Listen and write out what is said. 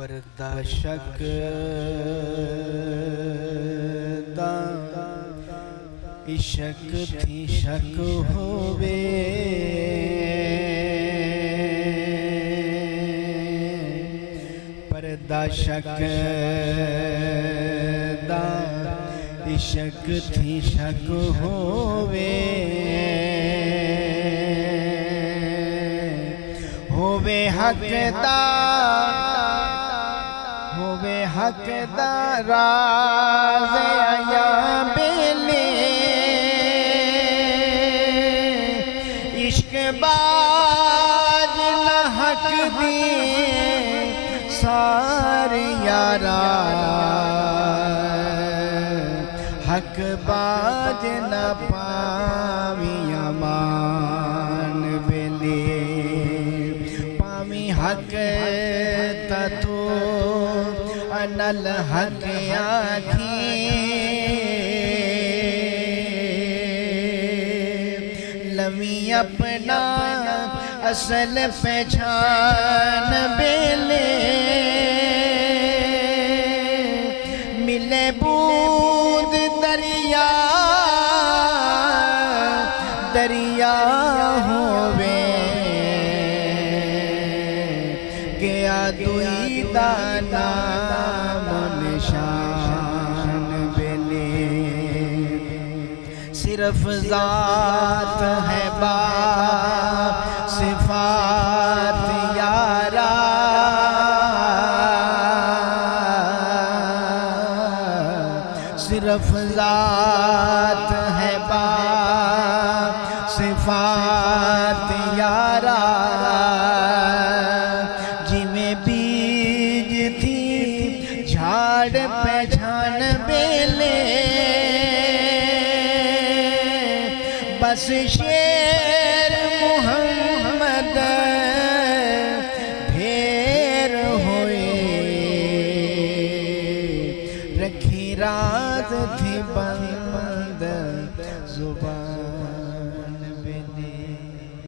پردہ شک دا عشق تھی شک ہووے پردہ شک دا عشق تھی شک ہووے ہووے حق دا ہووے حق دا راز آیا بیلے عشق باج نہ حق دی ساری یارا حق باج نہ پاوی امان بیلے پاوی حق تتو انل حق آکھی لمی اپنا اصل پہچان بیلے ملے بود دریا دریا ہووے گیا دوئی دانا نشان بیلے صرف ذات ہے با صفات یارا صرف ذات ہے با صفات یارا جویں بیج تھی جھاڑ پہچان بیلے بس شیر محمد بھیر ہوئے رکھی راز تھی بند زبان